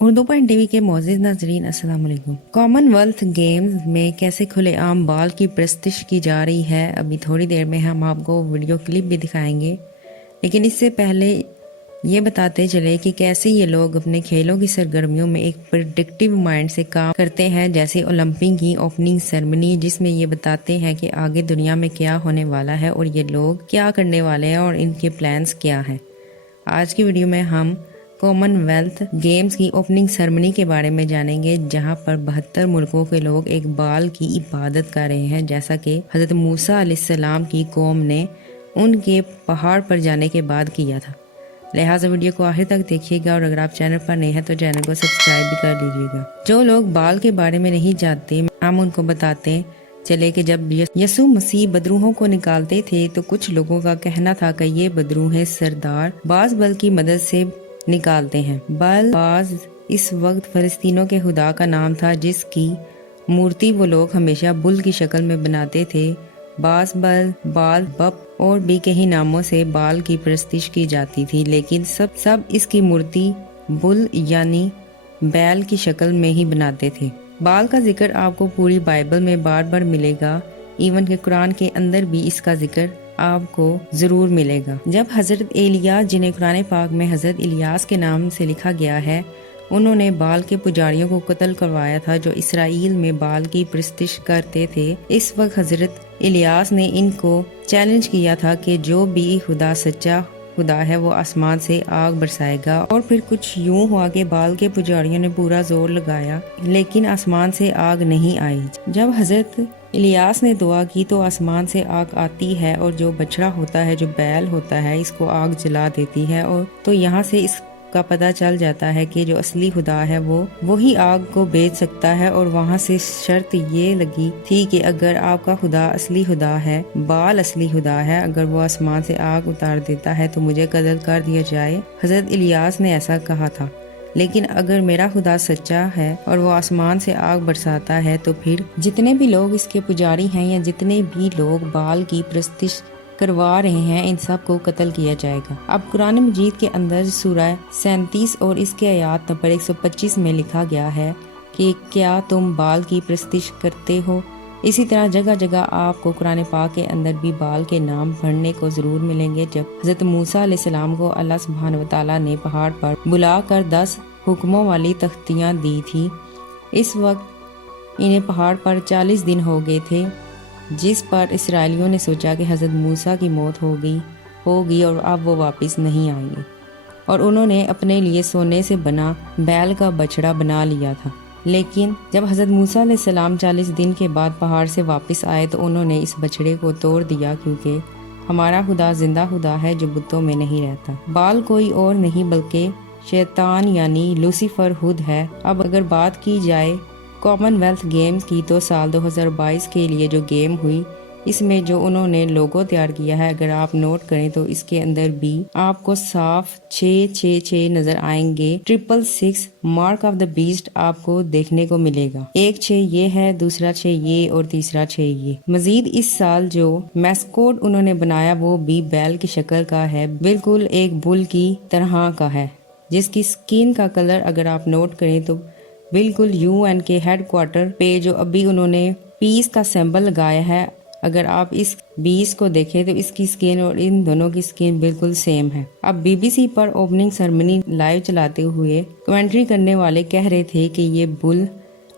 Urdu point TV के मोअज़्ज़िज़ नाज़रीन अस्सलाम वालेकुम। कॉमनवेल्थ गेम्स में कैसे खुलेआम बाल की प्रस्तिश की जा रही है, अभी थोड़ी देर में हम आपको वीडियो क्लिप भी दिखाएंगे, लेकिन इससे पहले ये बताते चले कि कैसे ये लोग अपने खेलों की सरगर्मियों में एक प्रेडिक्टिव माइंड से काम करते हैं, जैसे ओलंपिक की ओपनिंग सेरेमनी जिसमें ये बताते हैं कि आगे दुनिया में क्या होने वाला है और ये लोग क्या करने वाले हैं और इनके प्लान्स क्या हैं। आज की वीडियो में हम कॉमनवेल्थ गेम्स की ओपनिंग सेरेमनी के बारे में जानेंगे, जहां पर 72 मुल्कों के लोग एक बाल की इबादत कर रहे हैं, जैसा कि हज़रत मूसा अलैहिस्सलाम की कौम ने उनके पहाड़ पर जाने के बाद किया था। लिहाजा वीडियो को आखिर तक देखिएगा और अगर आप चैनल पर नए हैं तो चैनल को सब्सक्राइब भी कर लीजिएगा। जो लोग बाल के बारे में नहीं जानते, हम उनको बताते चले कि जब यसु मसीह बदरूहों को निकालते थे तो कुछ लोगों का कहना था कि ये बदरूहें सरदार बाज बल की मदद से निकालते हैं। बाज इस वक्त फलस्तीनों के खुदा का नाम था, जिसकी मूर्ति वो लोग हमेशा बुल की शक्ल में बनाते थे। बाज बल, बाल बप और भी कई नामों से बाल की प्रस्तिश की जाती थी, लेकिन सब इसकी मूर्ति बुल यानी बैल की शक्ल में ही बनाते थे। बाल का जिक्र आपको पूरी बाइबल में बार बार मिलेगा, इवन के कुरान के अंदर भी इसका जिक्र आपको जरूर मिलेगा। जब हजरत एलिया, जिन्हें कुरान पाक में हजरत इलियास के नाम से लिखा गया है, उन्होंने बाल के पुजारियों को कत्ल करवाया था जो इसराइल में बाल की प्रस्तिश करते थे। इस वक्त हजरत इलियास ने इनको चैलेंज किया था कि जो भी खुदा सच्चा खुदा है वो आसमान से आग बरसाएगा, और फिर कुछ यूं हुआ कि बाल के पुजारियों ने पूरा जोर लगाया लेकिन आसमान से आग नहीं आई। जब हजरत इलियास ने दुआ की तो आसमान से आग आती है और जो बछड़ा होता है, जो बैल होता है, इसको आग जला देती है। और तो यहाँ से इसका पता चल जाता है कि जो असली खुदा है वो ही आग को भेज सकता है। और वहाँ से शर्त ये लगी थी कि अगर आपका खुदा असली खुदा है, बाल असली खुदा है, अगर वो आसमान से आग उतार देता है तो मुझे कत्ल कर दिया जाए। हजरत इलियास ने ऐसा कहा था, लेकिन अगर मेरा खुदा सच्चा है और वो आसमान से आग बरसाता है तो फिर जितने भी लोग इसके पुजारी हैं या जितने भी लोग बाल की प्रस्तिश करवा रहे हैं, इन सब को कत्ल किया जाएगा। अब कुरान मजीद के अंदर सूरह 37 और इसके आयत नंबर 125 में लिखा गया है कि क्या तुम बाल की प्रस्तिश करते हो। इसी तरह जगह जगह आपको कुरान पाक के अंदर भी बाल के नाम पढ़ने को जरूर मिलेंगे। जब हज़रत मूसा अलैहिस्सलाम को अल्लाह सुब्हानहू व तआला ने पहाड़ पर बुलाकर 10 हुक्मों वाली तख्तियाँ दी थी, इस वक्त इन्हें पहाड़ पर 40 दिन हो गए थे, जिस पर इसराइलियों ने सोचा कि हज़रत मूसा की मौत होगी और अब वो वापस नहीं आएंगे, और उन्होंने अपने लिए सोने से बना बैल का बछड़ा बना लिया था। लेकिन जब हज़रत मूसा अलैहिस्सलाम 40 दिन के बाद पहाड़ से वापस आए तो उन्होंने इस बछड़े को तोड़ दिया, क्योंकि हमारा खुदा जिंदा खुदा है जो बुतों में नहीं रहता। बाल कोई और नहीं बल्कि शैतान यानी लूसीफर खुद है। अब अगर बात की जाए कॉमनवेल्थ गेम्स की तो साल 2022 के लिए जो गेम हुई, इसमें जो उन्होंने लोगो तैयार किया है, अगर आप नोट करें तो इसके अंदर भी आपको साफ 666 नजर आएंगे। 666 मार्क ऑफ द बीस्ट आपको देखने को मिलेगा। एक 6 ये है, दूसरा 6 ये और तीसरा 6 ये। मजीद इस साल जो मैस्कोट उन्होंने बनाया वो भी बैल की शक्ल का है, बिल्कुल एक बुल की तरह का है, जिसकी स्किन का कलर अगर आप नोट करें तो बिल्कुल UN के हेडक्वार्टर पे जो अभी उन्होंने पीस का सिंबल लगाया है, अगर आप इस 20 को देखें तो इसकी स्किन और इन दोनों की स्किन बिल्कुल सेम है। अब BBC पर ओपनिंग सेरेमनी लाइव चलाते हुए कमेंट्री करने वाले कह रहे थे कि ये bull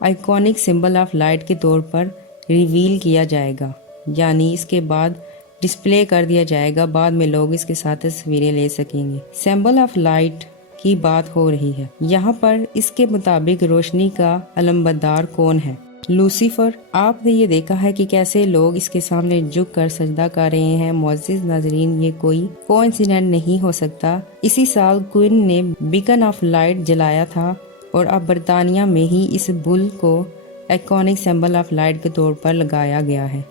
iconic symbol of light के तौर पर रिवील किया जाएगा, यानी इसके बाद डिस्प्ले कर दिया जाएगा, बाद में लोग इसके साथ तस्वीरें ले सकेंगे। सिंबल ऑफ लाइट की बात हो रही है यहाँ पर। इसके मुताबिक रोशनी का अलमबरदार कौन है? लूसीफर। आपने ये देखा है कि कैसे लोग इसके सामने झुक कर सजदा कर रहे हैं। मुअज़्ज़िज़ नाज़रीन, ये कोई कोइंसिडेंट नहीं हो सकता। इसी साल क्वीन ने बीकन ऑफ लाइट जलाया था और अब बरतानिया में ही इस बुल को आइकॉनिक सिंबल ऑफ लाइट के तौर पर लगाया गया है।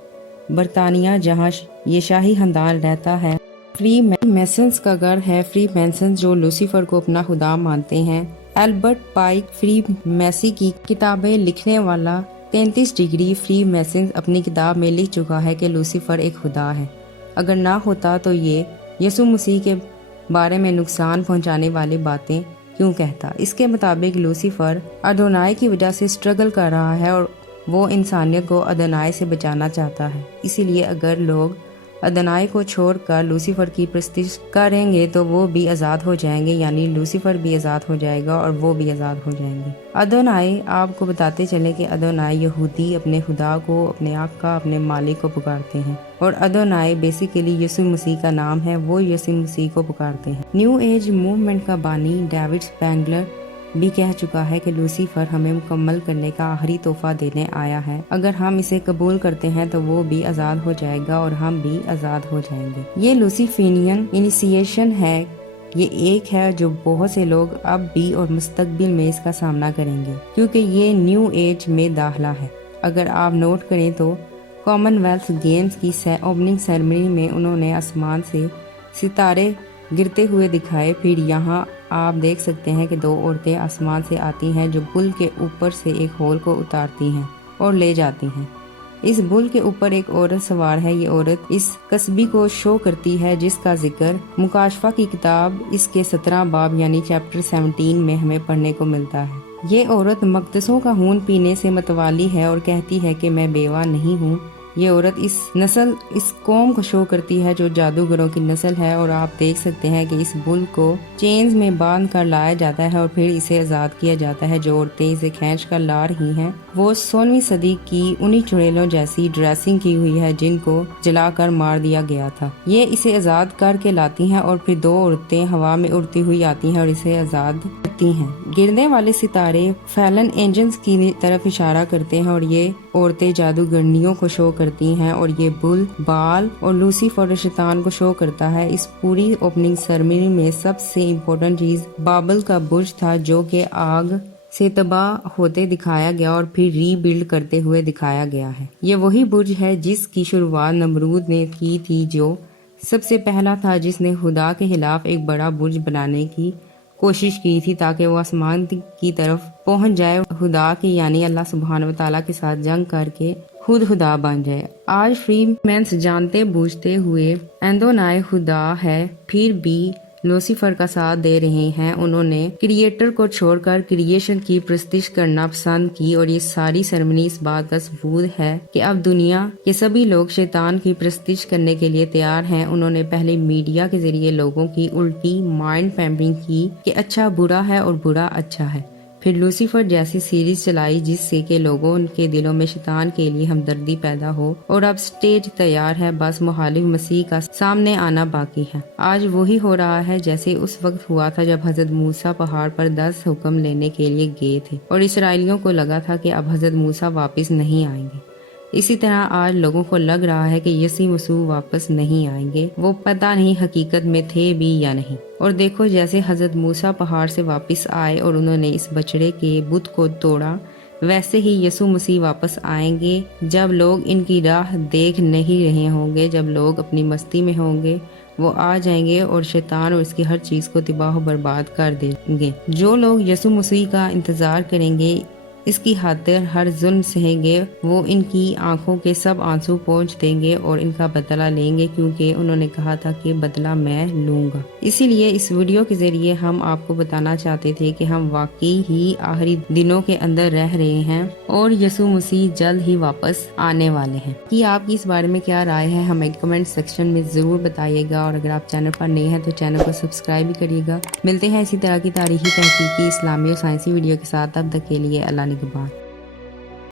बरतानिया, जहाँ ये शाही खानदान रहता है, फ्री मैसन्स का घर है। फ्री मैसन्स जो लूसीफर को अपना खुदा मानते हैं। एल्बर्ट पाइक फ्री मैसी की किताबें लिखने वाला 33 डिग्री फ्री मैसन्स अपनी किताब में लिख चुका है कि लूसीफर एक खुदा है। अगर ना होता तो ये यसु मसीह के बारे में नुकसान पहुंचाने वाली बातें क्यों कहता। इसके मुताबिक लूसीफर अदोनाई की वजह से स्ट्रगल कर रहा है और वो इंसानियत को अदोनाई से बचाना चाहता है। इसीलिए अगर लोग अदोनाई को छोड़कर लूसीफर की प्रस्तिश करेंगे तो वो भी आज़ाद हो जाएंगे, यानी लूसीफर भी आज़ाद हो जाएगा और वो भी आज़ाद हो जाएंगे। अदोनाई, आपको बताते चले कि अदोनाई यहूदी अपने खुदा को, अपने आका, अपने मालिक को पुकारते हैं और अदोनाई बेसिकली यीशु मसीह का नाम है, वो यीशु मसीह को पुकारते हैं। न्यू एज मूवमेंट का बानी डेविड स्पेंगलर भी कह चुका है कि लूसीफर हमें मुकम्मल करने का आखिरी तोहफा देने आया है। अगर हम इसे कबूल करते हैं तो वो भी आज़ाद हो जाएगा और हम भी आज़ाद हो जाएंगे। ये लूसीफिनियन इनिशिएशन है, ये एक है जो बहुत से लोग अब भी और मुस्तकबिल में इसका सामना करेंगे, क्योंकि ये न्यू एज में दाखिला है। अगर आप नोट करें तो कॉमनवेल्थ गेम्स की ओपनिंग सेरेमनी में उन्होंने आसमान से सितारे गिरते हुए दिखाए। फिर यहाँ आप देख सकते हैं कि दो औरतें आसमान से आती हैं जो बुल के ऊपर से एक होल को उतारती हैं और ले जाती हैं। इस बुल के ऊपर एक औरत सवार है। ये औरत इस कस्बी को शो करती है जिसका जिक्र मुकाशफा की किताब इसके 17 बाब यानी चैप्टर 17 में हमें पढ़ने को मिलता है। ये औरत मकदसों का खून पीने से मतवाली है और कहती है कि मैं बेवा नहीं हूँ। ये औरत इस कौम को शो करती है जो जादूगरों की नस्ल है और आप देख सकते हैं कि इस बुल को चेन्स में बांध कर लाया जाता है और फिर इसे आज़ाद किया जाता है। जो औरतें इसे खींच कर ला रही हैं वो 16वीं सदी की उन्हीं चुड़ैलों जैसी ड्रेसिंग की हुई है जिनको जलाकर मार दिया गया था। ये इसे आज़ाद करके लाती हैं और फिर दो औरतें हवा में उड़ती हुई आती हैं और इसे आज़ाद करती हैं। गिरने वाले सितारे फैलन एंजल्स की तरफ इशारा करते हैं और ये औरतें जादूगरनियों को शो करती हैं और ये बुल बाल और लूसीफर और शैतान को शो करता है। इस पूरी ओपनिंग सेरेमनी में सबसे इम्पोर्टेंट चीज बाबल का बुर्ज था जो कि आग से तबाह होते दिखाया गया और फिर रीबिल्ड करते हुए दिखाया गया है। ये वही बुर्ज है जिसकी शुरुआत नमरूद ने की थी, जो सबसे पहला था जिसने खुदा के खिलाफ एक बड़ा बुर्ज बनाने की कोशिश की थी ताकि वो आसमान की तरफ पहुंच जाए, खुदा के यानी अल्लाह सुब्हान व तआला के साथ जंग करके खुद खुदा बन जाए। आज फ्रीमेंस जानते बूझते हुए एंदोनाई खुदा है फिर भी लूसीफर का साथ दे रहे हैं। उन्होंने क्रिएटर को छोड़कर क्रिएशन की प्रस्तिश करना पसंद की और ये सारी सेरेमनी इस बात का सबूत है कि अब दुनिया के सभी लोग शैतान की प्रस्तिश करने के लिए तैयार हैं। उन्होंने पहले मीडिया के जरिए लोगों की उल्टी माइंड पैम्पिंग की कि अच्छा बुरा है और बुरा अच्छा है। फिर लूसीफर जैसी सीरीज चलाई जिससे कि लोगों के दिलों में शैतान के लिए हमदर्दी पैदा हो और अब स्टेज तैयार है, बस मुखालिफ मसीह का सामने आना बाकी है। आज वही हो रहा है जैसे उस वक्त हुआ था जब हजरत मूसा पहाड़ पर 10 हुक्म लेने के लिए गए थे और इसराइलियों को लगा था कि अब हजरत मूसा वापस नहीं आएंगे। इसी तरह आज लोगों को लग रहा है कि यीशु मसीह वापस नहीं आएंगे। वो पता नहीं हकीकत में थे भी या नहीं। और देखो जैसे हजरत मूसा पहाड़ से वापस आए और उन्होंने इस बछड़े के बुत को तोड़ा, वैसे ही यीशु मसीह वापस आएंगे जब लोग इनकी राह देख नहीं रहे होंगे, जब लोग अपनी मस्ती में होंगे। वो आ जाएंगे और शैतान और इसकी हर चीज को तबाह बर्बाद कर देंगे। जो लोग यीशु मसीह का इंतजार करेंगे, इसकी खातिर हर जुल्म सहेंगे, वो इनकी आंखों के सब आंसू पोंछ देंगे और इनका बदला लेंगे, क्योंकि उन्होंने कहा था कि बदला मैं लूंगा। इसीलिए इस वीडियो के जरिए हम आपको बताना चाहते थे कि हम वाकई ही आखिरी दिनों के अंदर रह रहे हैं और यीशु मसीह जल्द ही वापस आने वाले हैं। कि आपकी इस बारे में क्या राय है हमें कमेंट सेक्शन में जरूर बताइएगा और अगर आप चैनल पर नए हैं तो चैनल को सब्सक्राइब भी करिएगा। मिलते हैं इसी तरह की तारीखी, तहकीकी, इस्लामी और साइंसी वीडियो के साथ। तब तक के लिए अल्लाह निगहबान।